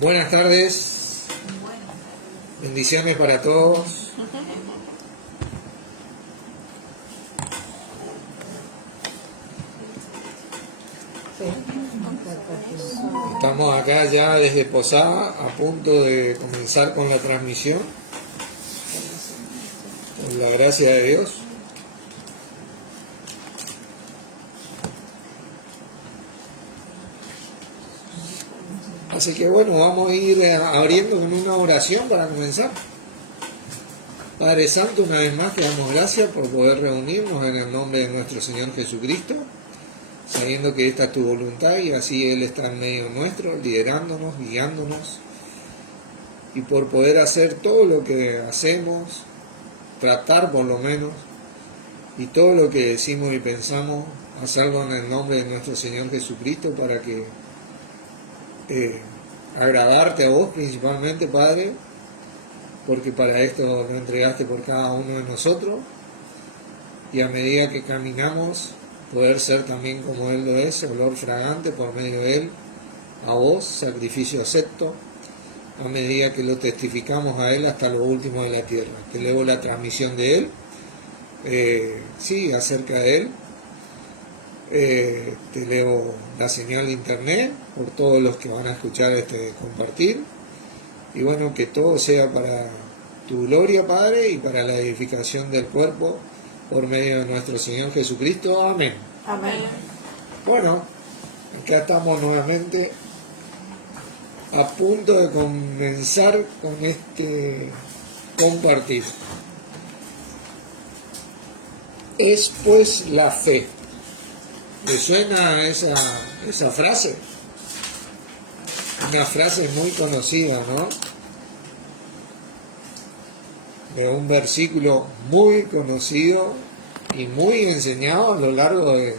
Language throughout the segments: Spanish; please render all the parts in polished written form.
Buenas tardes, bendiciones para todos. Estamos acá ya desde Posada, a punto de comenzar con la transmisión, con la gracia de Dios. Así que bueno, vamos a ir abriendo con una oración para comenzar. Padre Santo, una vez más te damos gracias por poder reunirnos en el nombre de nuestro Señor Jesucristo, sabiendo que esta es tu voluntad y así Él está en medio nuestro, liderándonos, guiándonos, y por poder hacer todo lo que hacemos, tratar por lo menos, y todo lo que decimos y pensamos, hacerlo en el nombre de nuestro Señor Jesucristo para que agradarte a vos principalmente, Padre, porque para esto lo entregaste por cada uno de nosotros, y a medida que caminamos, poder ser también como Él lo es, olor fragante por medio de Él, a vos, sacrificio acepto, a medida que lo testificamos a Él hasta lo último de la tierra. Te elevo la transmisión de Él, acerca de Él, te elevo la señal de internet por todos los que van a escuchar este compartir, y bueno, que todo sea para tu gloria, Padre, y para la edificación del cuerpo por medio de nuestro Señor Jesucristo. Amén. Amén. Bueno, acá estamos nuevamente a punto de comenzar con este compartir. Es pues la fe. ¿Le suena esa frase? Una frase muy conocida, ¿no? De un versículo muy conocido y muy enseñado a lo largo de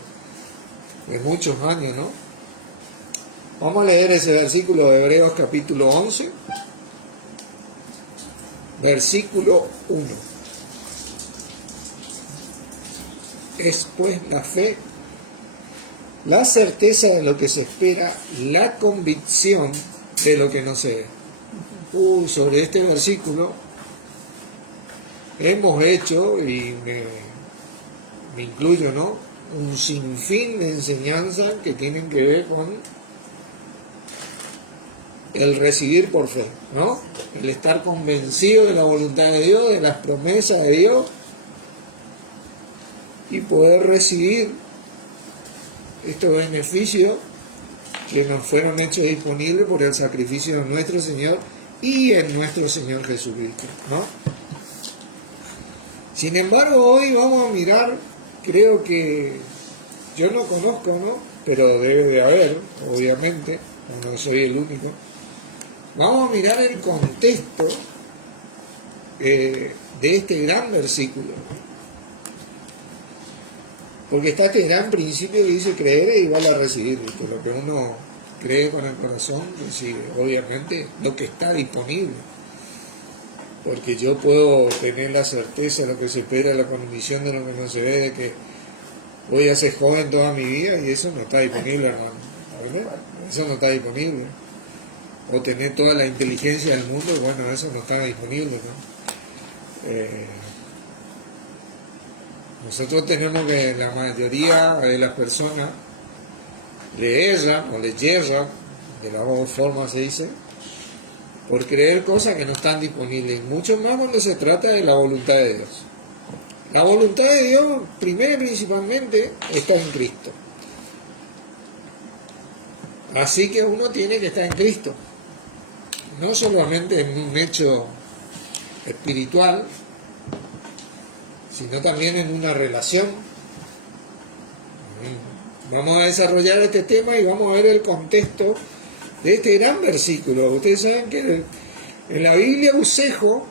muchos años, ¿no? Vamos a leer ese versículo de Hebreos capítulo 11, versículo 1. Es pues la fe, la certeza de lo que se espera, la convicción de lo que no se ve. Sobre este versículo hemos hecho, y me incluyo, ¿no?, un sinfín de enseñanzas que tienen que ver con el recibir por fe, ¿no? El estar convencido de la voluntad de Dios, de las promesas de Dios, y poder recibir estos beneficios que nos fueron hechos disponibles por el sacrificio de nuestro Señor y en nuestro Señor Jesucristo, ¿no? Sin embargo, hoy vamos a mirar, creo que yo no conozco, ¿no?, pero debe de haber, obviamente, no soy el único. Vamos a mirar el contexto de este gran versículo, porque está este gran principio que dice creer e igual a recibir, que lo que uno cree con el corazón recibe, obviamente lo que está disponible, porque yo puedo tener la certeza de lo que se espera, la convicción de lo que no se ve, de que voy a ser joven toda mi vida, y eso no está disponible, hermano, ¿verdad? Eso no está disponible. O tener toda la inteligencia del mundo, bueno, eso no está disponible, ¿no? Nosotros tenemos que, la mayoría de las personas le erran o le yerran, de la otra forma se dice, por creer cosas que no están disponibles, mucho más cuando se trata de la voluntad de Dios. La voluntad de Dios, primero y principalmente, está en Cristo. Así que uno tiene que estar en Cristo, no solamente en un hecho espiritual, sino también en una relación. Vamos a desarrollar este tema y vamos a ver el contexto de este gran versículo. Ustedes saben que en la Biblia Usejo,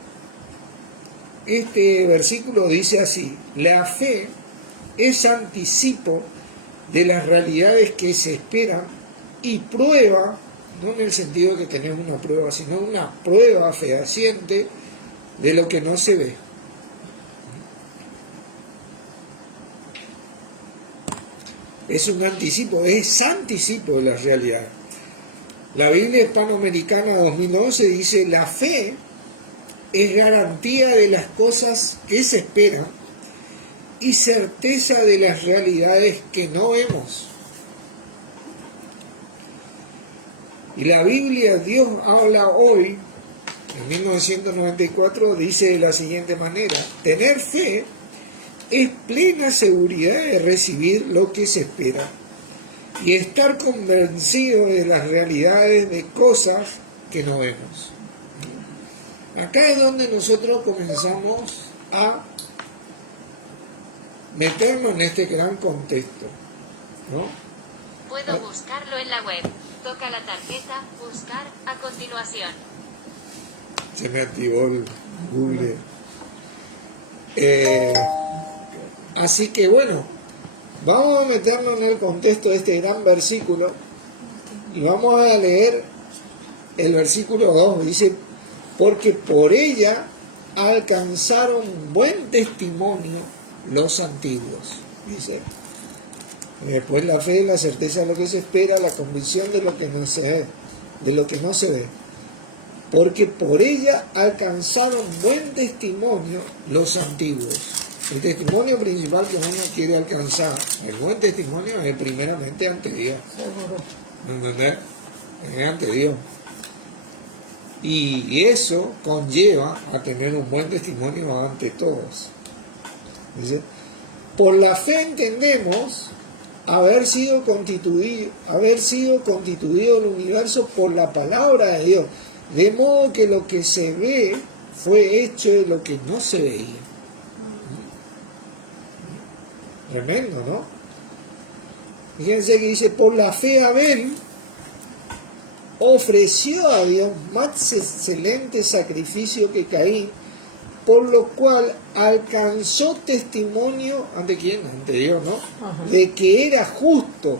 este versículo dice así: la fe es anticipo de las realidades que se esperan y prueba, no en el sentido de que tenemos una prueba, sino una prueba fehaciente de lo que no se ve. Es un anticipo, es anticipo de la realidad. La Biblia Hispanoamericana 2011 dice: la fe es garantía de las cosas que se esperan y certeza de las realidades que no vemos. Y la Biblia Dios habla hoy, en 1994, dice de la siguiente manera: tener fe es plena seguridad de recibir lo que se espera y estar convencido de las realidades de cosas que no vemos. Acá es donde nosotros comenzamos a meternos en este gran contexto, ¿no? Puedo buscarlo en la web. Toca la tarjeta Buscar a continuación. Se me activó el Google. Así que bueno, vamos a meternos en el contexto de este gran versículo y vamos a leer el versículo 2. Dice: porque por ella alcanzaron buen testimonio los antiguos. Dice: después la fe, la certeza de lo que se espera, la convicción de lo que no se ve, de lo que no se ve. Porque por ella alcanzaron buen testimonio los antiguos. El testimonio principal que uno quiere alcanzar, el buen testimonio, es primeramente ante Dios. ¿Entendés? Es ante Dios. Y eso conlleva a tener un buen testimonio ante todos. Dice: por la fe entendemos haber sido constituido el universo por la palabra de Dios, de modo que lo que se ve fue hecho de lo que no se veía. Tremendo, ¿no? Fíjense que dice: por la fe Abel ofreció a Dios más excelente sacrificio que Caín, por lo cual alcanzó testimonio, ¿ante quién? Ante Dios, ¿no? Ajá. De que era justo,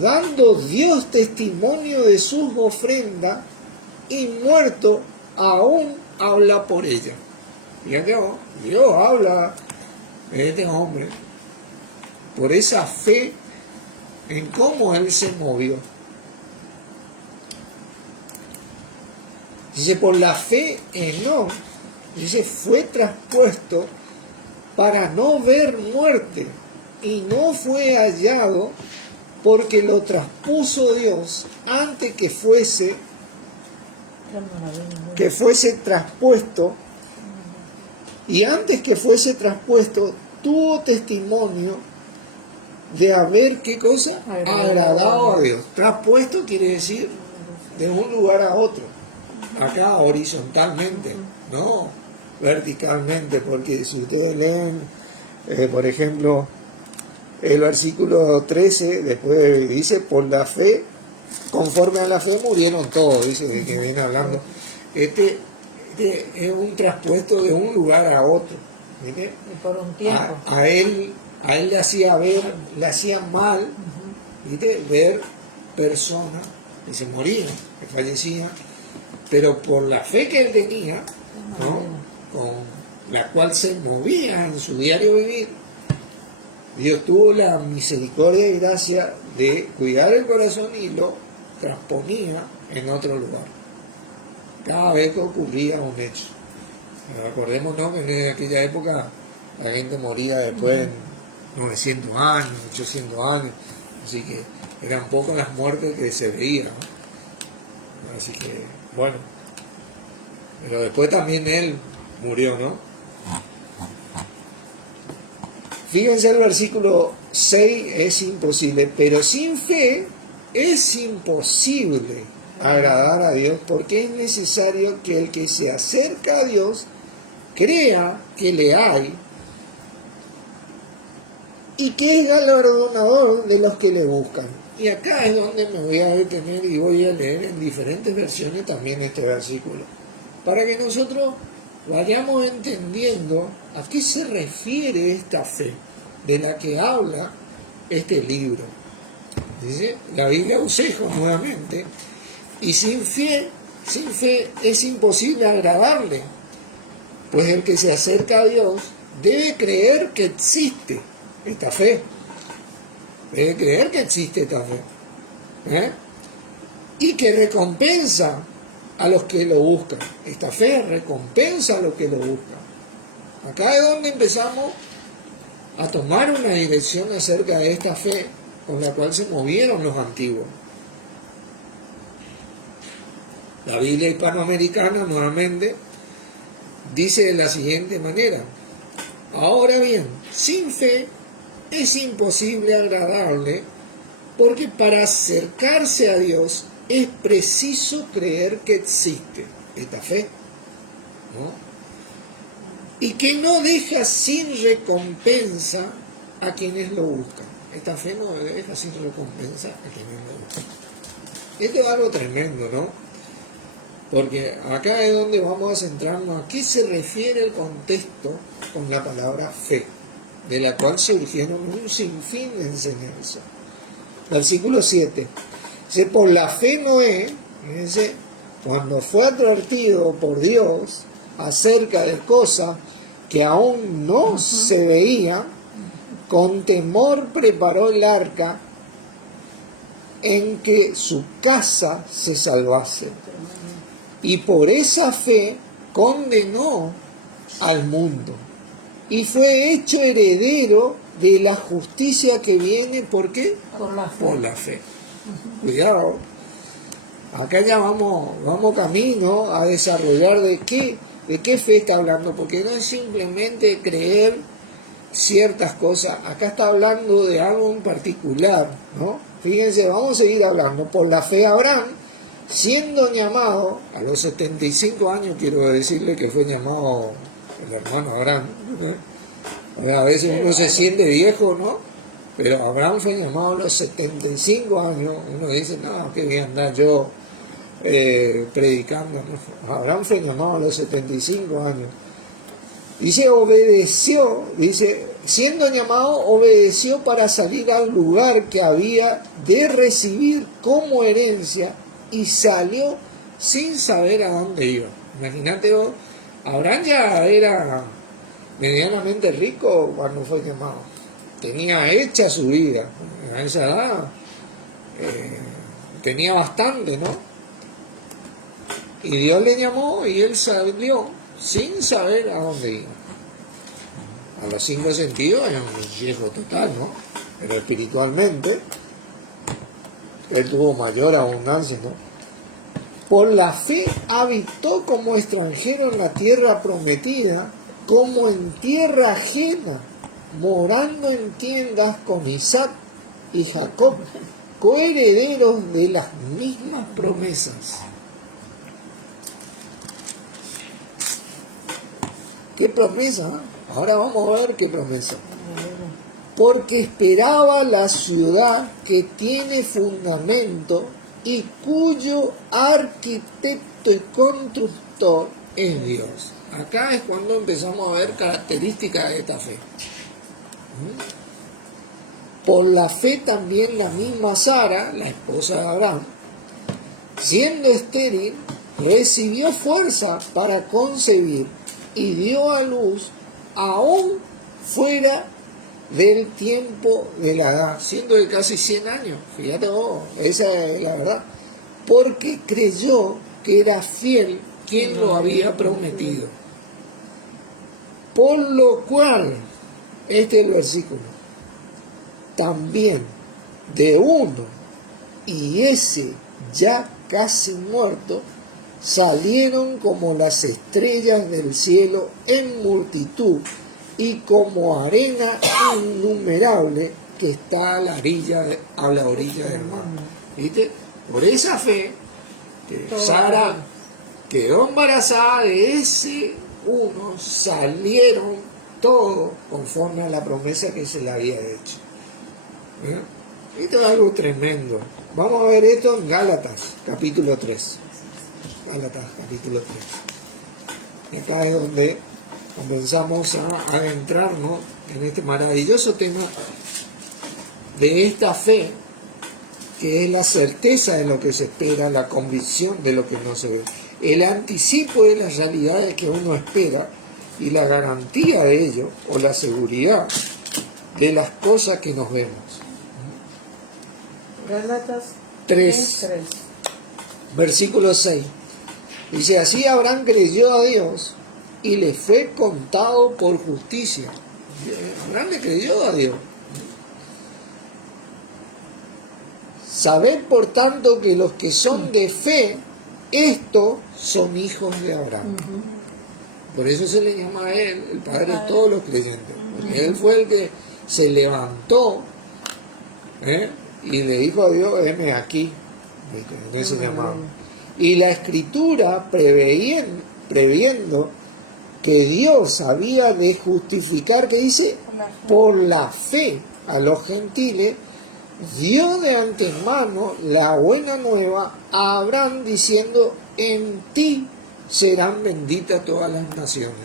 dando Dios testimonio de sus ofrendas, y muerto aún habla por ella. Fíjate, Dios habla de este hombre por esa fe en cómo él se movió. Dice: por la fe Enoc, dice, fue traspuesto para no ver muerte, y no fue hallado, porque lo traspuso Dios antes que fuese traspuesto, y antes que fuese traspuesto tuvo testimonio de haber, ¿qué cosa? Agradado a Dios. Traspuesto quiere decir de un lugar a otro, acá horizontalmente, no verticalmente, porque si ustedes leen, por ejemplo, el versículo 13, después dice: por la fe, conforme a la fe murieron todos, dice, de que viene hablando. Este es un traspuesto de un lugar a otro. ¿Viste? Y por un tiempo. A él le hacía mal, ¿viste? Ver personas que se morían, que fallecían, pero por la fe que él tenía, ¿no? Con la cual se movía en su diario vivir, Dios tuvo la misericordia y gracia de cuidar el corazón y lo transponía en otro lugar cada vez que ocurría un hecho. Acordémonos que en aquella época la gente moría después de 900 años, 800 años, así que eran pocas las muertes que se veían, ¿no? Así que, bueno, pero después también él murió, ¿no? Fíjense el versículo 6, es imposible, pero sin fe es imposible agradar a Dios, porque es necesario que el que se acerca a Dios crea que le hay y que es galardonador de los que le buscan. Y acá es donde me voy a detener y voy a leer en diferentes versiones también este versículo, para que nosotros vayamos entendiendo a qué se refiere esta fe de la que habla este libro. Dice la Biblia Usejo nuevamente: y sin fe es imposible agradarle, pues el que se acerca a Dios debe creer que existe esta fe. Debe creer que existe esta fe. y que recompensa a los que lo buscan. Esta fe recompensa a los que lo buscan. Acá es donde empezamos a tomar una dirección acerca de esta fe con la cual se movieron los antiguos. La Biblia hispanoamericana nuevamente dice de la siguiente manera: ahora bien, sin fe es imposible agradarle, porque para acercarse a Dios es preciso creer que existe esta fe, ¿no? Y que no deja sin recompensa a quienes lo buscan. Esta fe no deja sin recompensa a quienes lo buscan. Esto es algo tremendo, ¿no? Porque acá es donde vamos a centrarnos a qué se refiere el contexto con la palabra fe, de la cual surgieron un sinfín de enseñanzas. Versículo 7. Dice: por la fe Noé, fíjense, cuando fue advertido por Dios acerca de cosas que aún no se veían, con temor preparó el arca en que su casa se salvase. Y por esa fe condenó al mundo y fue hecho heredero de la justicia que viene. ¿Por qué? Por la fe. Por la fe. Cuidado. Acá ya vamos camino a desarrollar de qué fe está hablando, porque no es simplemente creer ciertas cosas. Acá está hablando de algo en particular, ¿no? Fíjense, vamos a seguir hablando. Por la fe Abraham, siendo llamado a los 75 años, quiero decirle que fue llamado el hermano Abraham, ¿no? A veces uno se siente viejo, ¿no? Pero Abraham fue llamado a los 75 años. Uno dice: no, qué bien andar yo predicando, ¿no? Abraham fue llamado a los 75 años. Dice, obedeció, dice, siendo llamado, obedeció para salir al lugar que había de recibir como herencia, y salió sin saber a dónde iba. Imagínate vos, Abraham ya era medianamente rico cuando fue llamado. Tenía hecha su vida. A esa edad tenía bastante, ¿no? Y Dios le llamó y él salió sin saber a dónde iba. A los 5 sentidos era un viejo total, ¿no? Pero espiritualmente él tuvo mayor abundancia, ¿no? Por la fe habitó como extranjero en la tierra prometida, como en tierra ajena, morando en tiendas con Isaac y Jacob, coherederos de las mismas promesas. ¿Qué promesa? Ahora vamos a ver qué promesa. Porque esperaba la ciudad que tiene fundamento y cuyo arquitecto y constructor es Dios. Acá es cuando empezamos a ver características de esta fe. Por la fe también la misma Sara, la esposa de Abraham, siendo estéril, recibió fuerza para concebir y dio a luz aún fuera del tiempo de la edad, siendo de casi 100 años. Fíjate vos, esa es la verdad. Porque creyó que era fiel quien lo había prometido. Por lo cual, este es el versículo, también de uno, y ese ya casi muerto, salieron como las estrellas del cielo en multitud y como arena innumerable que está a la orilla del mar. ¿Viste? Por esa fe que Sara quedó embarazada, de ese uno salieron todos conforme a la promesa que se le había hecho. Esto es algo tremendo. Vamos a ver esto en Gálatas, capítulo 3. Gálatas, capítulo 3. Y acá es donde comenzamos a adentrarnos en este maravilloso tema de esta fe, que es la certeza de lo que se espera, la convicción de lo que no se ve, el anticipo de las realidades que uno espera y la garantía de ello, o la seguridad de las cosas que nos vemos. Gálatas 3. 3. Versículo 6. Dice, así Abraham creyó a Dios y le fue contado por justicia. Abraham le creyó a Dios. Sabed por tanto que los que son de fe, estos son hijos de Abraham. Por eso se le llama a él el padre de todos los creyentes. Porque él fue el que se levantó y le dijo a Dios, heme aquí, en ese llamado. Y la escritura previendo que Dios había de justificar, que dice, por la fe a los gentiles, dio de antemano la buena nueva a Abraham diciendo, en ti serán benditas todas las naciones.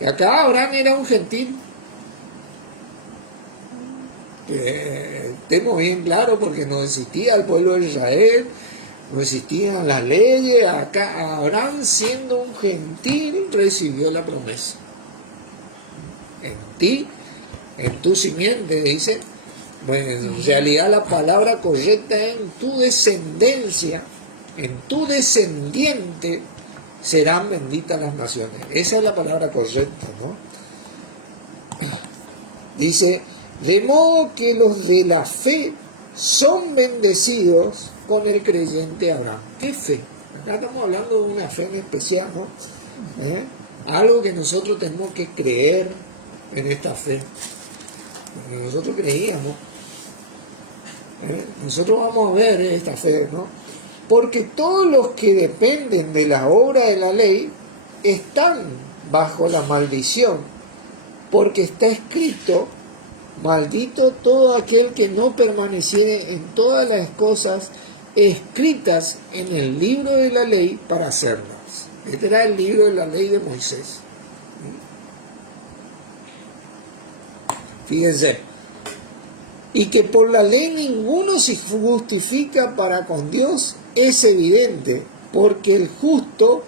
Y acá Abraham era un gentil. Estemos bien claros, porque no existía el pueblo de Israel, no existían las leyes. Acá Abraham, siendo un gentil, recibió la promesa. En ti, en tu simiente, dice. Bueno, en realidad la palabra correcta es en tu descendencia, en tu descendiente serán benditas las naciones. Esa es la palabra correcta, ¿no? Dice, de modo que los de la fe son bendecidos con el creyente Abraham. ¿Qué fe? Acá estamos hablando de una fe en especial, ¿no? Algo que nosotros tenemos que creer en esta fe. Porque nosotros creíamos. Nosotros vamos a ver esta fe, ¿no? Porque todos los que dependen de la obra de la ley están bajo la maldición, porque está escrito, maldito todo aquel que no permaneciere en todas las cosas escritas en el libro de la ley para hacerlas. Este era el libro de la ley de Moisés. Fíjense. Y que por la ley ninguno se justifica para con Dios es evidente, porque el justo,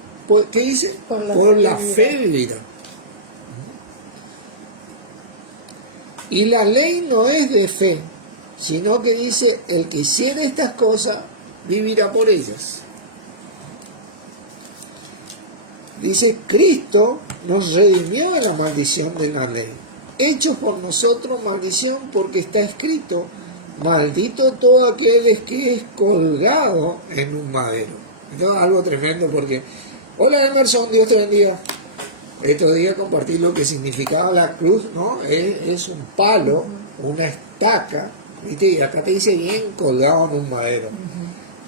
¿qué dice? Por la fe vivirá. Y la ley no es de fe, sino que dice, el que hiciere estas cosas, vivirá por ellas. Dice, Cristo nos redimió de la maldición de la ley. Hechos por nosotros maldición, porque está escrito, maldito todo aquel que es colgado en un madero. Esto es algo tremendo, porque, hola Emerson, Dios te bendiga. Estos días compartí lo que significaba la cruz, ¿no? Es un palo, una estaca, ¿viste? Y acá te dice bien colgado en un madero.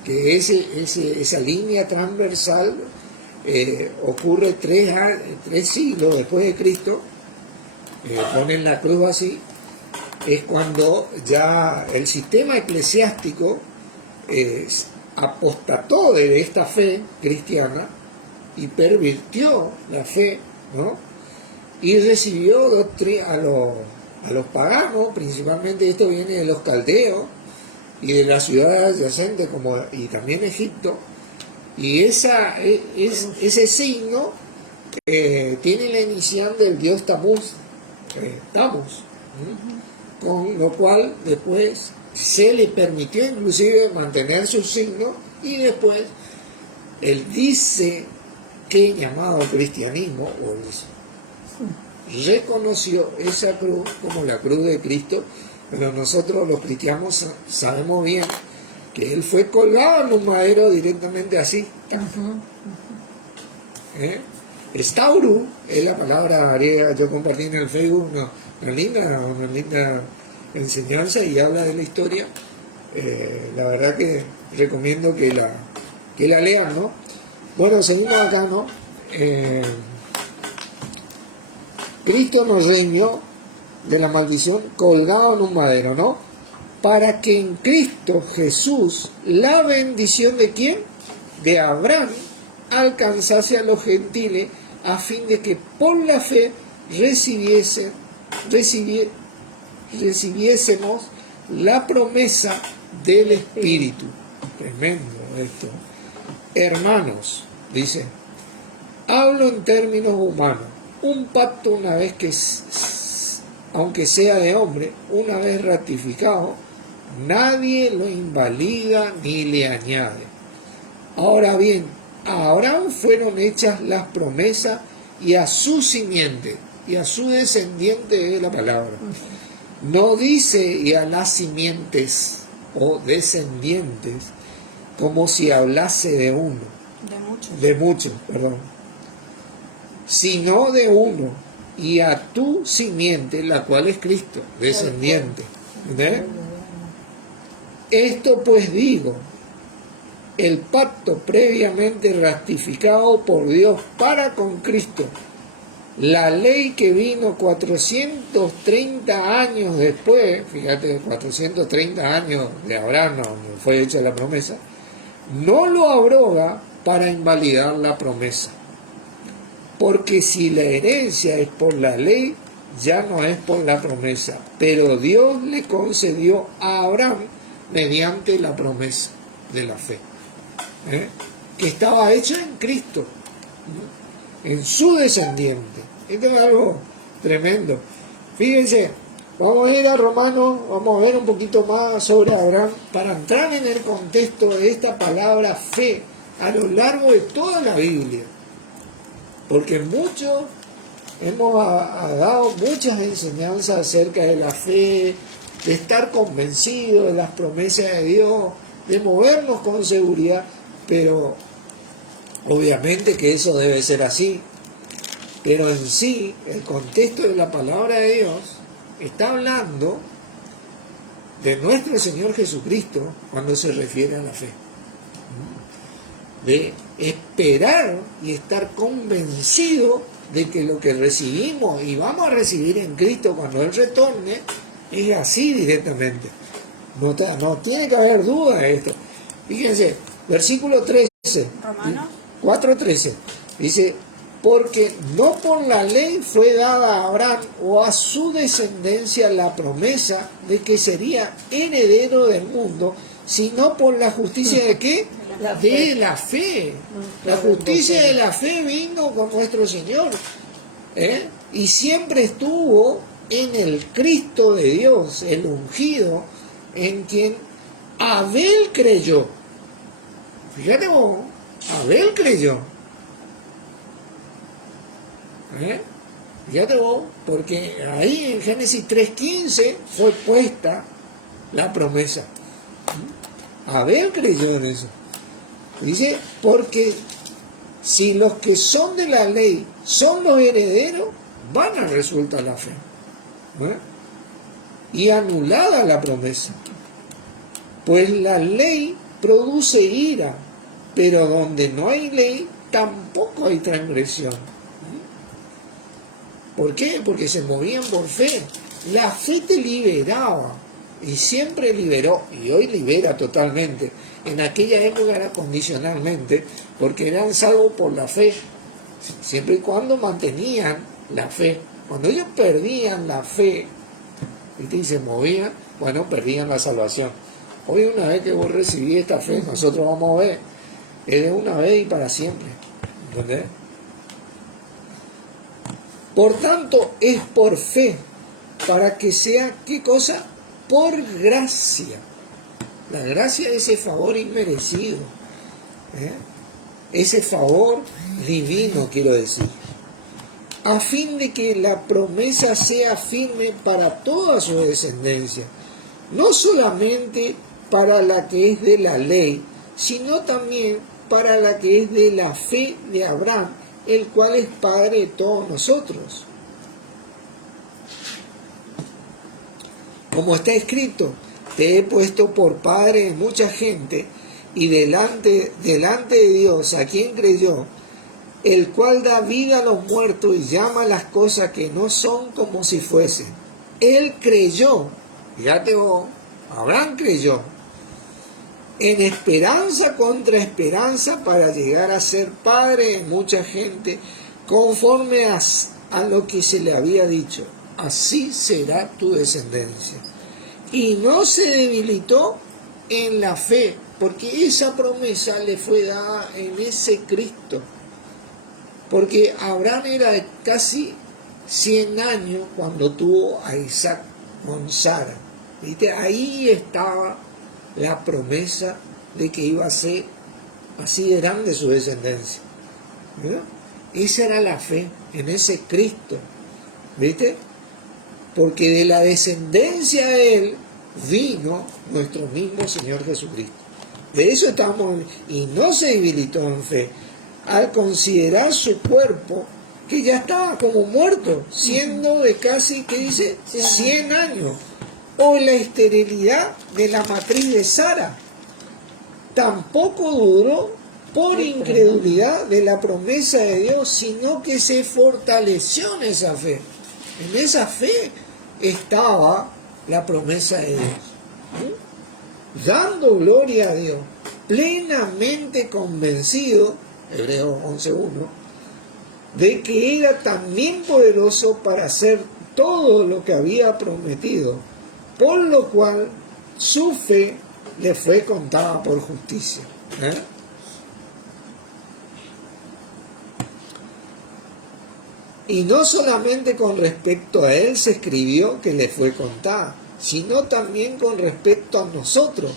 Que esa línea transversal ocurre tres siglos después de Cristo. Ponen la cruz así, es cuando ya el sistema eclesiástico apostató de esta fe cristiana y pervirtió la fe, ¿no? Y recibió a los paganos, principalmente esto viene de los caldeos y de las ciudades adyacentes y también Egipto, y ese signo tiene la inicial del dios Tamuz, con lo cual después se le permitió inclusive mantener su signo, y después él dice que llamado cristianismo reconoció esa cruz como la cruz de Cristo, pero nosotros los cristianos sabemos bien que él fue colgado en un madero directamente así. Estauru es la palabra griega. Yo compartí en el Facebook una linda enseñanza y habla de la historia. La verdad que recomiendo que la lean, ¿no? Bueno, seguimos acá, ¿no? Cristo nos redimió de la maldición colgado en un madero, ¿no? Para que en Cristo Jesús la bendición de ¿quién? De Abraham alcanzase a los gentiles, a fin de que por la fe recibiésemos la promesa del Espíritu. Tremendo esto. Hermanos, dice, hablo en términos humanos. Un pacto una vez que, aunque sea de hombre, una vez ratificado, nadie lo invalida ni le añade. Ahora bien, a Abraham fueron hechas las promesas y a su simiente, y a su descendiente es la palabra. No dice y a las simientes o descendientes como si hablase de uno, de muchos, perdón, sino de uno, y a tu simiente, la cual es Cristo, descendiente. ¿Entendés? Esto pues digo, el pacto previamente ratificado por Dios para con Cristo, la ley que vino 430 años después, fíjate, 430 años de Abraham, no fue hecha la promesa, no lo abroga para invalidar la promesa. Porque si la herencia es por la ley, ya no es por la promesa, pero Dios le concedió a Abraham mediante la promesa de la fe, que estaba hecha en Cristo, en su descendiente. Esto es algo tremendo. Fíjense, vamos a ir a Romanos, vamos a ver un poquito más sobre Abraham, para entrar en el contexto de esta palabra fe a lo largo de toda la Biblia. Porque muchos hemos dado muchas enseñanzas acerca de la fe, de estar convencidos de las promesas de Dios, de movernos con seguridad, pero obviamente que eso debe ser así. Pero en sí, el contexto de la palabra de Dios está hablando de nuestro Señor Jesucristo cuando se refiere a la fe. De esperar y estar convencido de que lo que recibimos y vamos a recibir en Cristo cuando Él retorne es así directamente. No tiene que haber duda de esto. Fíjense, versículo 13, Romanos 4:13, dice, porque no por la ley fue dada a Abraham o a su descendencia la promesa de que sería heredero del mundo, sino por la justicia de ¿qué? De la fe. La justicia de la fe vino con nuestro Señor, y siempre estuvo en el Cristo de Dios, el ungido, en quien Abel creyó. Fíjate vos, Abel creyó. Fíjate vos, porque ahí en Génesis 3:15 fue puesta la promesa. Abel creyó en eso. Dice, porque si los que son de la ley son los herederos, van a resultar la fe. Y anulada la promesa. Pues la ley produce ira, pero donde no hay ley, tampoco hay transgresión. ¿Por qué? Porque se movían por fe. La fe te liberaba, y siempre liberó, y hoy libera totalmente. En aquella época era condicionalmente, porque eran salvos por la fe, siempre y cuando mantenían la fe. Cuando ellos perdían la fe, ¿viste? Y se movían, bueno, perdían la salvación. Hoy, una vez que vos recibís esta fe, nosotros vamos a ver, es de una vez y para siempre. ¿Entendés? Por tanto, es por fe, para que sea, ¿qué cosa? Por gracia. La gracia es ese favor inmerecido, ese favor divino, quiero decir, a fin de que la promesa sea firme para toda su descendencia, no solamente para la que es de la ley, sino también para la que es de la fe de Abraham, el cual es Padre de todos nosotros. Como está escrito, te he puesto por padre de mucha gente, y delante de Dios, a quien creyó, el cual da vida a los muertos y llama las cosas que no son como si fuesen. Él creyó, fíjate vos, Abraham creyó, en esperanza contra esperanza, para llegar a ser padre de mucha gente, conforme a lo que se le había dicho, así será tu descendencia. Y no se debilitó en la fe, porque esa promesa le fue dada en ese Cristo. Porque Abraham era de casi 100 años cuando tuvo a Isaac con Sara. ¿Viste? Ahí estaba la promesa de que iba a ser así de grande su descendencia. ¿Verdad? Esa era la fe en ese Cristo. ¿Viste? Porque de la descendencia de Él vino nuestro mismo Señor Jesucristo. De eso estamos, y no se debilitó en fe, al considerar su cuerpo, que ya estaba como muerto, siendo de casi, ¿qué dice? 100 años. O la esterilidad de la matriz de Sara. Tampoco duró por incredulidad de la promesa de Dios, sino que se fortaleció en esa fe. En esa fe estaba la promesa de Dios. ¿Sí? Dando gloria a Dios, plenamente convencido, Hebreos 11:1, de que era también poderoso para hacer todo lo que había prometido, por lo cual su fe le fue contada por justicia. Y no solamente con respecto a él se escribió que le fue contada, sino también con respecto a nosotros,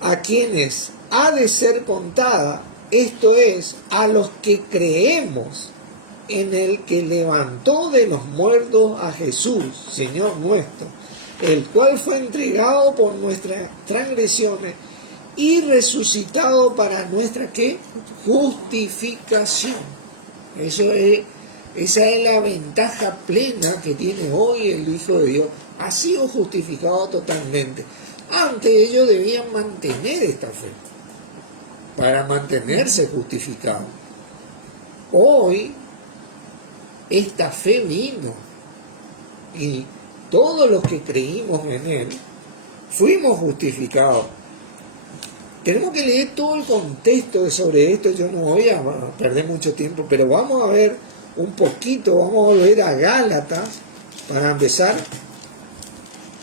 a quienes ha de ser contada, esto es, a los que creemos en el que levantó de los muertos a Jesús, Señor nuestro, el cual fue entregado por nuestras transgresiones y resucitado para nuestra ¿qué? Justificación. Esa es la ventaja plena que tiene hoy el Hijo de Dios. Ha sido justificado totalmente. Antes ellos debían mantener esta fe para mantenerse justificados. Hoy esta fe vino y todos los que creímos en Él fuimos justificados. Tenemos que leer todo el contexto sobre esto. Yo no voy a perder mucho tiempo, pero vamos a ver un poquito, vamos a volver a Gálatas para empezar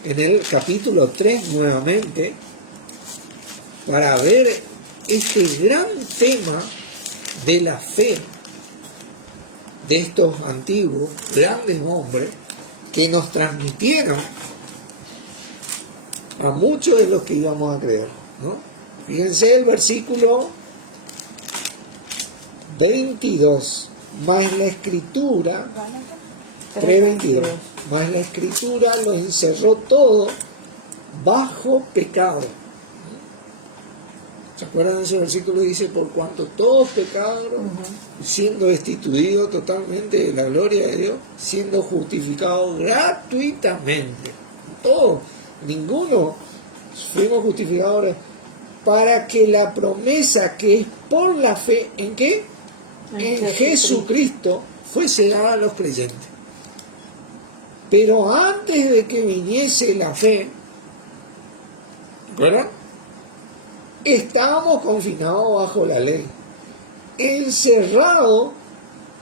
en el capítulo 3 nuevamente, para ver este gran tema de la fe de estos antiguos grandes hombres que nos transmitieron a muchos de los que íbamos a creer, ¿no? Fíjense el versículo 22, más la escritura, 3:22, más la escritura lo encerró todo bajo pecado. ¿Se acuerdan de ese versículo? Dice, por cuanto todos pecaron, siendo destituidos totalmente de la gloria de Dios, siendo justificados gratuitamente. Todos, ninguno fuimos justificados para que la promesa que es por la fe, ¿en qué? En Jesucristo, fuese dada a los creyentes. Pero antes de que viniese la fe, ¿verdad? Estábamos confinados bajo la ley, encerrados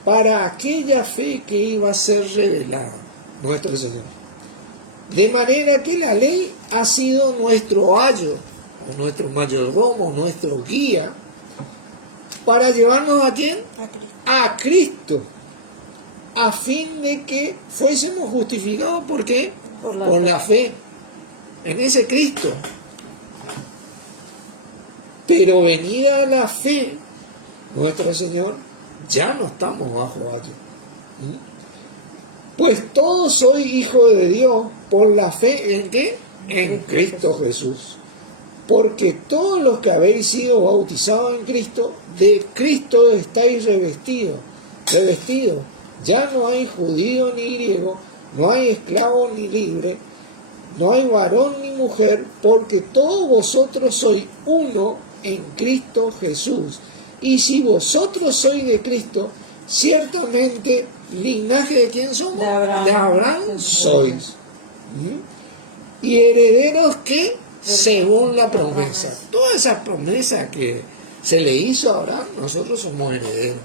para aquella fe que iba a ser revelada, nuestro Señor. De manera que la ley ha sido nuestro ayo, o nuestro mayordomo, nuestro guía, para llevarnos ¿a quién? A Cristo, a fin de que fuésemos justificados, ¿por qué? Por la fe en ese Cristo. Pero venida la fe, nuestro Señor, ya no estamos bajo ayo. Pues todos sois hijos de Dios por la fe, ¿en qué? En Cristo Jesús. Porque todos los que habéis sido bautizados en Cristo, de Cristo estáis revestidos. Ya no hay judío ni griego, no hay esclavo ni libre, no hay varón ni mujer, porque todos vosotros sois uno en Cristo Jesús. Y si vosotros sois de Cristo, ciertamente linaje de quién somos, de Abraham sois. Y herederos que según la promesa. Todas esas promesas que se le hizo a Abraham, nosotros somos herederos.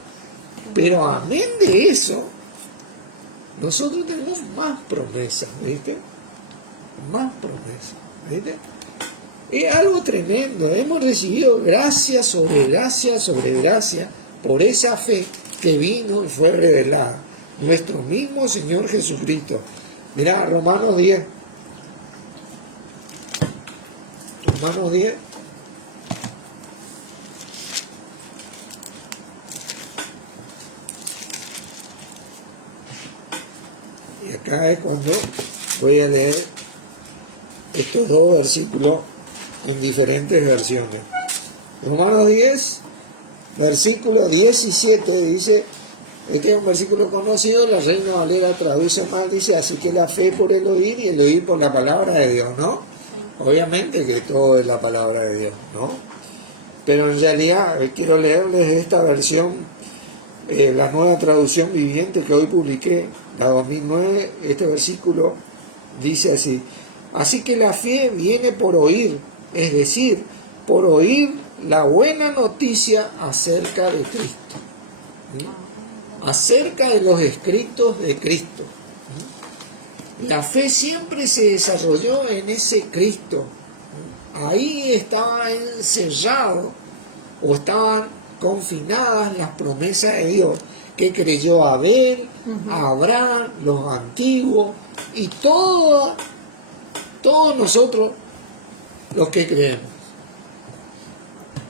Pero amén de eso, nosotros tenemos más promesas, ¿viste? Más promesas, ¿viste? Es algo tremendo. Hemos recibido gracia sobre gracia sobre gracia por esa fe que vino y fue revelada. Nuestro mismo Señor Jesucristo. Mirá, Romanos 10. Romanos 10. Y acá es cuando voy a leer estos dos versículos en diferentes versiones. Romanos 10, versículo 17 dice, este es un versículo conocido, la Reina Valera traduce mal, dice, así que la fe por el oír y el oír por la palabra de Dios, ¿no? Obviamente que todo es la palabra de Dios, ¿no? Pero en realidad quiero leerles esta versión, la nueva traducción viviente que hoy publiqué, la 2009, este versículo dice así, así que la fe viene por oír, es decir, por oír la buena noticia acerca de Cristo, ¿sí? Acerca de los escritos de Cristo. La fe siempre se desarrolló en ese Cristo. Ahí estaba encerrado o estaban confinadas las promesas de Dios que creyó Abel, Abraham, los antiguos y todos nosotros los que creemos.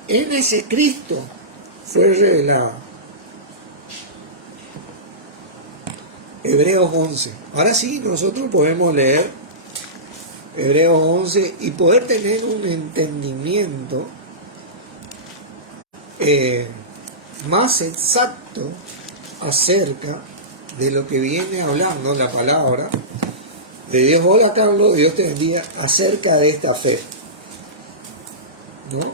En ese Cristo fue revelado. Hebreos 11. Ahora sí, nosotros podemos leer Hebreos 11 y poder tener un entendimiento más exacto acerca de lo que viene hablando la palabra de Dios. Hola Carlos, Dios te bendiga, acerca de esta fe, ¿no?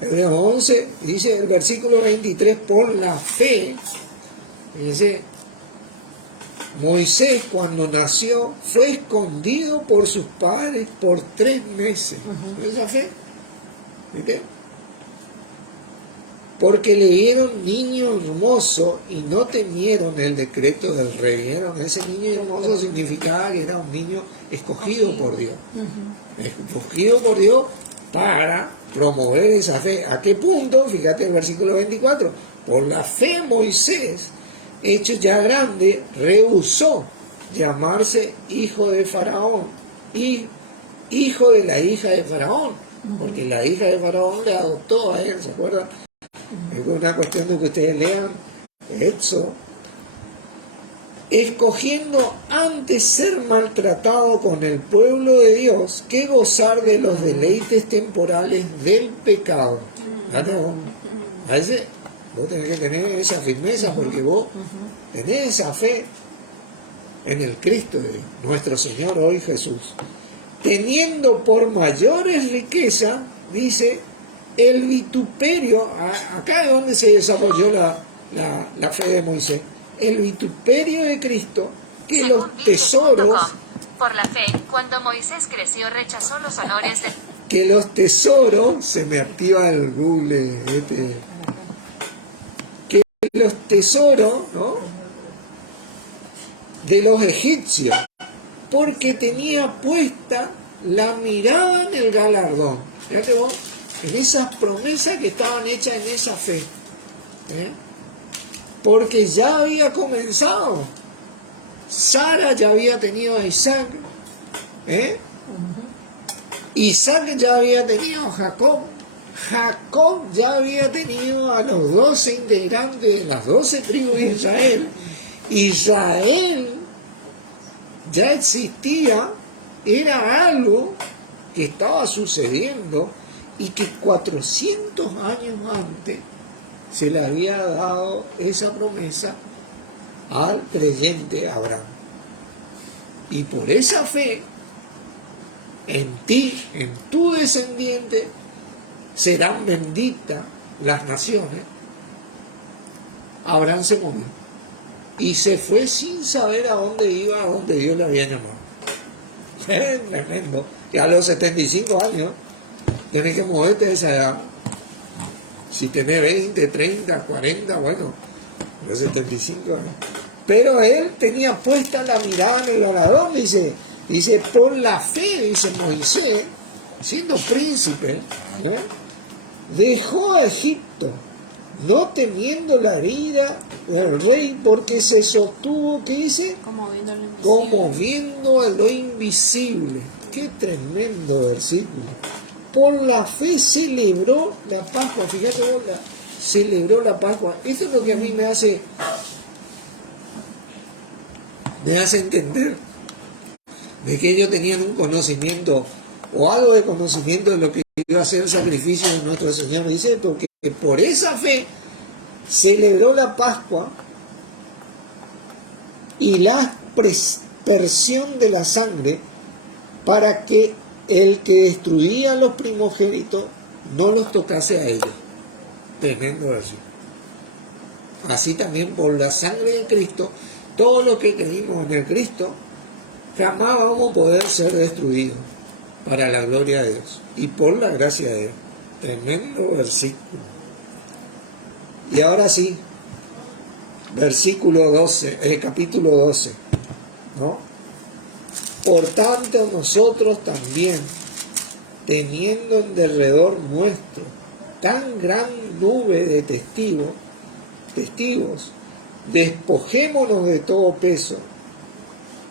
Hebreos 11 dice el versículo 23, por la fe, dice, Moisés cuando nació fue escondido por sus padres por 3 meses. ¿Esa fe? ¿Viste? Porque le vieron niño hermoso y no temieron el decreto del rey. ¿Vieron? Ese niño hermoso significaba que era un niño escogido por Dios. Escogido por Dios para promover esa fe. ¿A qué punto? Fíjate el versículo 24. Por la fe Moisés, hecho ya grande, rehusó llamarse hijo de Faraón y hijo de la hija de Faraón, porque la hija de Faraón le adoptó a él, ¿se acuerdan? Es una cuestión de que ustedes lean Éxodo. Escogiendo antes ser maltratado con el pueblo de Dios que gozar de los deleites temporales del pecado. A veces vos tenés que tener esa firmeza porque vos tenés esa fe en el Cristo de Dios, nuestro Señor hoy Jesús. Teniendo por mayores riquezas, dice, el vituperio, acá es donde se desarrolló la fe de Moisés, el vituperio de Cristo, que Según los tesoros, por la fe, cuando Moisés creció rechazó los honores de... que los tesoros, se me activa el Google, que los tesoros, ¿no?, de los egipcios, porque tenía puesta la mirada en el galardón. Fíjate vos, en esas promesas que estaban hechas en esa fe, porque ya había comenzado. Sara ya había tenido a Isaac, Isaac ya había tenido a Jacob, Jacob ya había tenido a los 12 integrantes de las 12 tribus de Israel. Israel ya existía, era algo que estaba sucediendo y que 400 años antes se le había dado esa promesa al creyente Abraham. Y por esa fe, en ti, en tu descendiente, serán benditas las naciones. Abraham se movió y se fue sin saber a dónde iba, a dónde Dios le había llamado. Es tremendo. Y a los 75 años tenés que moverte de esa edad. Si tenés 20, 30, 40, bueno, a los 75 años. Pero él tenía puesta la mirada en el orador, dice, por la fe, dice Moisés, siendo príncipe, dejó a Egipto, no temiendo la ira del rey, porque se sostuvo, ¿qué dice? Como viendo a lo invisible. qué tremendo versículo. Por la fe celebró la Pascua. Fíjate vos, celebró la Pascua. Eso es lo que a mí me hace entender de que ellos tenían un conocimiento o algo de conocimiento de lo que iba a ser el sacrificio de nuestro Señor. Dice, porque por esa fe celebró la Pascua y la aspersión de la sangre para que el que destruía a los primogénitos no los tocase a ellos. Tremendo versículo. Así también por la sangre de Cristo, todos los que creímos en el Cristo, jamás vamos a poder ser destruidos para la gloria de Dios y por la gracia de Dios. Tremendo versículo. Y ahora sí, versículo 12, capítulo 12, ¿no? Por tanto, nosotros también, teniendo en derredor nuestro tan gran nube de testigos, despojémonos de todo peso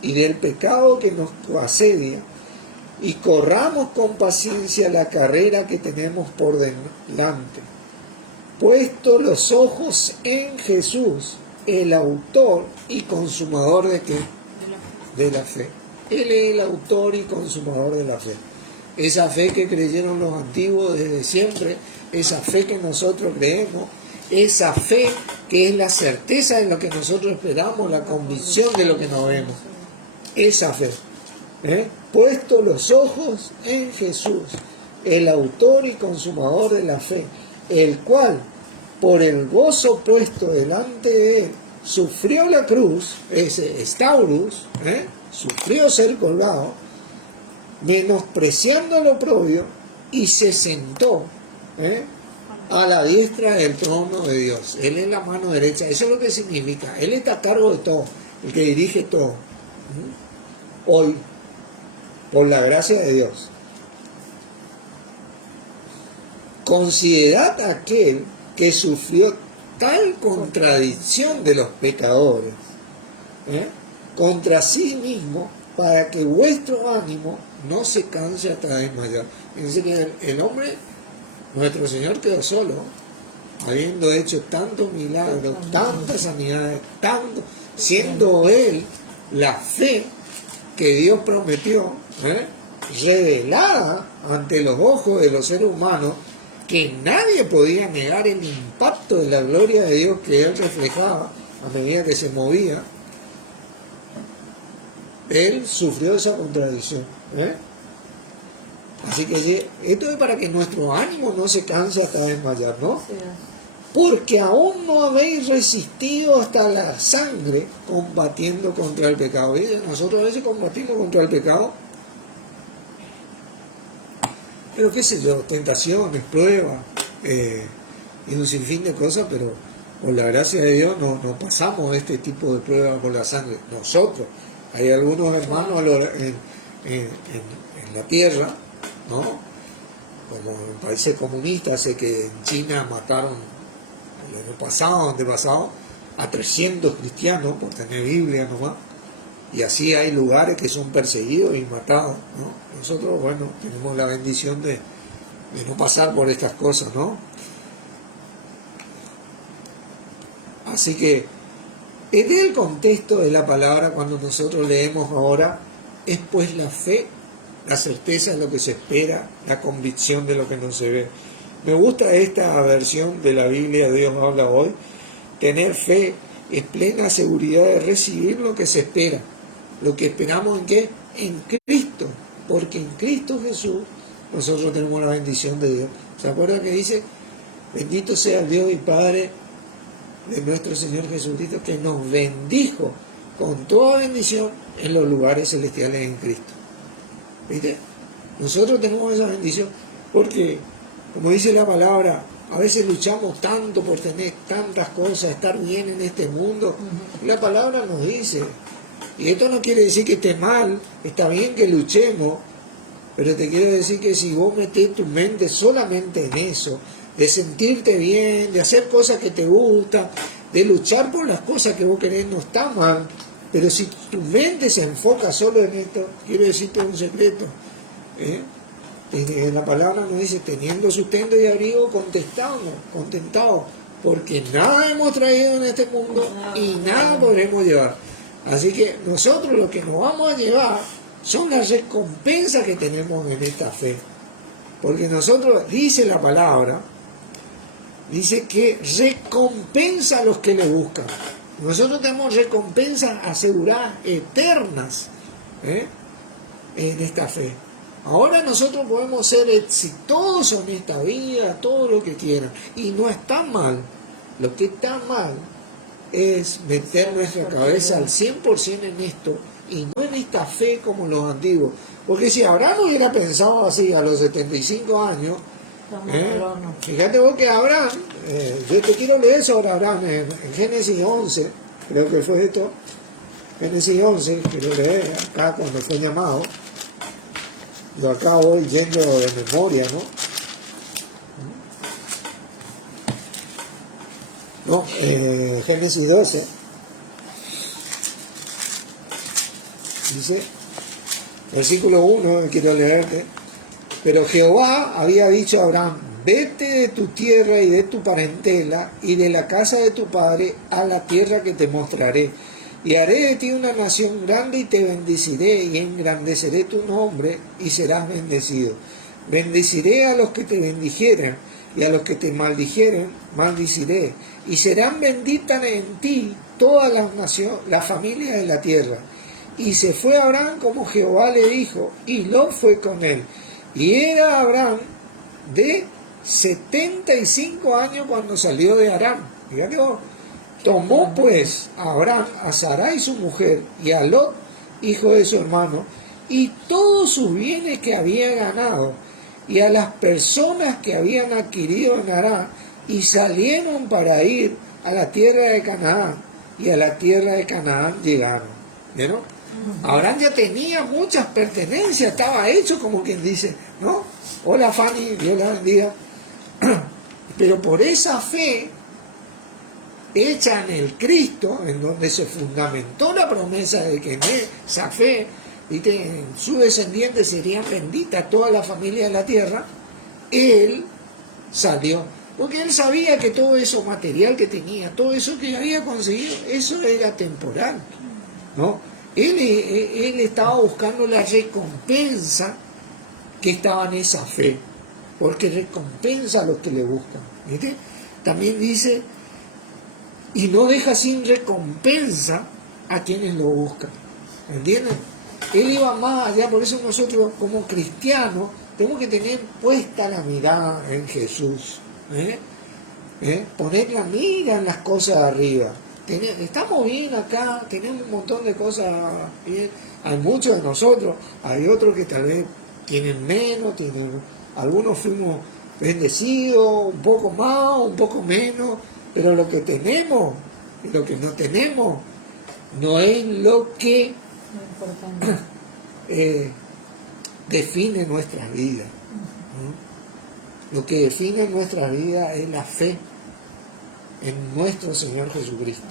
y del pecado que nos asedia, y corramos con paciencia la carrera que tenemos por delante, puesto los ojos en Jesús, el autor y consumador de ¿qué? De la fe. Él es el autor y consumador de la fe. Esa fe que creyeron los antiguos desde siempre, esa fe que nosotros creemos, esa fe que es la certeza de lo que nosotros esperamos, la convicción de lo que no vemos. Esa fe. Puesto los ojos en Jesús, el autor y consumador de la fe, el cual, por el gozo puesto delante de él, sufrió la cruz, ese estaurus, sufrió ser colgado, menospreciando lo oprobio, y se sentó a la diestra del trono de Dios. Él es la mano derecha. Eso es lo que significa. Él está a cargo de todo, el que dirige todo. Hoy, por la gracia de Dios, considerad aquel que sufrió tal contradicción de los pecadores contra sí mismo, para que vuestro ánimo no se canse hasta desmayar. Fíjense que el hombre, nuestro Señor, quedó solo, habiendo hecho tantos milagros, tantas sanidades, siendo Él la fe que Dios prometió, revelada ante los ojos de los seres humanos, que nadie podía negar el impacto de la gloria de Dios que Él reflejaba a medida que se movía. Él sufrió esa contradicción. Así que esto es para que nuestro ánimo no se canse hasta desmayar, ¿no? Porque aún no habéis resistido hasta la sangre combatiendo contra el pecado. ¿Veis? Nosotros a veces combatimos contra el pecado, pero qué sé yo, tentaciones, pruebas y un sinfín de cosas, pero por la gracia de Dios no pasamos este tipo de pruebas con la sangre. Nosotros, hay algunos hermanos en la tierra, ¿no? Como en países comunistas, sé que en China mataron el año pasado, antepasado, a 300 cristianos por tener Biblia nomás. Y así hay lugares que son perseguidos y matados, ¿no? Nosotros, bueno, tenemos la bendición de no pasar por estas cosas, ¿no? Así que, en el contexto de la palabra, cuando nosotros leemos ahora, es pues la fe, la certeza de lo que se espera, la convicción de lo que no se ve. Me gusta esta versión de la Biblia, Dios habla hoy. Tener fe es plena seguridad de recibir lo que se espera. Lo que esperamos ¿en qué? En Cristo. Porque en Cristo Jesús nosotros tenemos la bendición de Dios. ¿Se acuerdan que dice? Bendito sea el Dios y Padre de nuestro Señor Jesucristo, que nos bendijo con toda bendición en los lugares celestiales en Cristo. ¿Viste? Nosotros tenemos esa bendición porque, como dice la palabra, a veces luchamos tanto por tener tantas cosas, estar bien en este mundo. La palabra nos dice, y esto no quiere decir que esté mal, está bien que luchemos, pero te quiero decir que si vos metés tu mente solamente en eso, de sentirte bien, de hacer cosas que te gustan, de luchar por las cosas que vos querés, no está mal. Pero si tu mente se enfoca solo en esto, quiero decirte un secreto, En la palabra nos dice, teniendo sustento y abrigo, contentados, porque nada hemos traído en este mundo y nada podremos llevar. Así que nosotros lo que nos vamos a llevar son las recompensas que tenemos en esta fe. Porque nosotros, dice la palabra, dice que recompensa a los que le buscan. Nosotros tenemos recompensas aseguradas, eternas, en esta fe. Ahora nosotros podemos ser exitosos en esta vida, todo lo que quieran. Y no está mal. Lo que está mal es meter nuestra cabeza al 100% en esto y no en esta fe como los antiguos. Porque si Abraham hubiera pensado así a los 75 años, fíjate vos que Abraham, yo te quiero leer sobre Abraham en Génesis 11, creo que fue esto, Génesis 11, quiero leer acá cuando fue llamado. Yo acá voy yendo de memoria, ¿no? Génesis 12 dice, versículo 1, quiero leerte. Pero Jehová había dicho a Abraham, vete de tu tierra y de tu parentela y de la casa de tu padre a la tierra que te mostraré. Y haré de ti una nación grande y te bendeciré y engrandeceré tu nombre y serás bendecido. Bendeciré a los que te bendijeren y a los que te maldijeren, maldiciré. Y serán benditas en ti todas las naciones, las familias de la tierra. Y se fue Abraham como Jehová le dijo, y Lot fue con él. Y era Abraham de 75 años cuando salió de Harán. Fíjate vos. Tomó pues a Abraham a Sarai su mujer y a Lot, hijo de su hermano, y todos sus bienes que había ganado, y a las personas que habían adquirido en Harán, y salieron para ir a la tierra de Canaán, y a la tierra de Canaán llegaron. ¿Vieron? Abraham ya tenía muchas pertenencias, estaba hecho como quien dice, ¿no? Hola Fanny, Dios la bendiga. Pero por esa fe hecha en el Cristo, en donde se fundamentó la promesa de que en esa fe, ¿viste?, en su descendiente serían benditas toda la familia de la tierra, él salió. Porque él sabía que todo eso material que tenía, todo eso que había conseguido, eso era temporal, ¿no? Él estaba buscando la recompensa que estaba en esa fe, porque recompensa a los que le buscan, ¿viste? También dice, y no deja sin recompensa a quienes lo buscan, ¿entienden? Él iba más allá, por eso nosotros como cristianos tenemos que tener puesta la mirada en Jesús, poner la mira en las cosas de arriba. Estamos bien acá, tenemos un montón de cosas bien, hay muchos de nosotros, hay otros que tal vez tienen menos, algunos fuimos bendecidos, un poco más, un poco menos, pero lo que tenemos y lo que no tenemos no es lo que define nuestras vidas. Lo que define nuestra vida es la fe en nuestro Señor Jesucristo.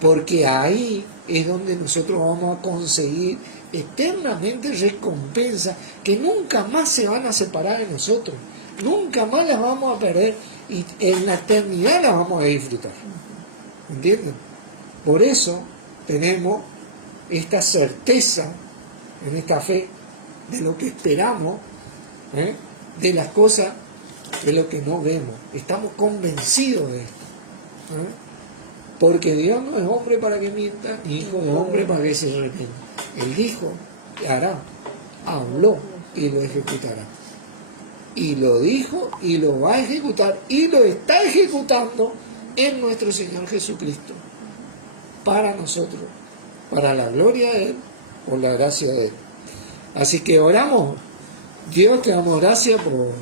Porque ahí es donde nosotros vamos a conseguir eternamente recompensas que nunca más se van a separar de nosotros, nunca más las vamos a perder y en la eternidad las vamos a disfrutar. ¿Entienden? Por eso tenemos esta certeza en esta fe de lo que esperamos, de las cosas de lo que no vemos. Estamos convencidos de esto. Porque Dios no es hombre para que mienta, ni hijo de hombre para que se arrepienta. Él dijo, hará, habló y lo ejecutará. Y lo dijo y lo va a ejecutar y lo está ejecutando en nuestro Señor Jesucristo. Para nosotros, para la gloria de Él, por la gracia de Él. Así que oramos. Dios, te damos gracias por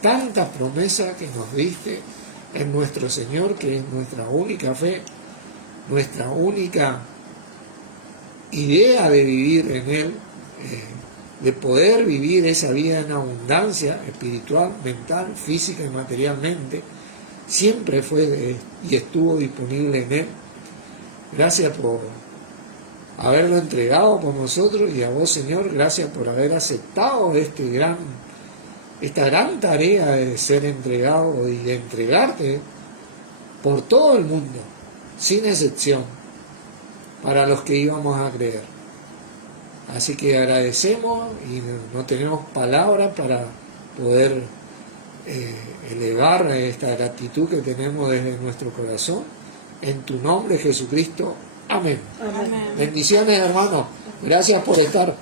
tantas promesas que nos diste en nuestro Señor, que es nuestra única fe, nuestra única idea de vivir en Él, de poder vivir esa vida en abundancia espiritual, mental, física y materialmente, siempre fue y estuvo disponible en Él. Gracias por haberlo entregado por nosotros, y a vos, Señor, gracias por haber aceptado esta gran tarea de ser entregado y de entregarte por todo el mundo, sin excepción, para los que íbamos a creer. Así que agradecemos y no tenemos palabras para poder elevar esta gratitud que tenemos desde nuestro corazón. En tu nombre, Jesucristo. Amén. Amén. Bendiciones, hermanos. Gracias por estar.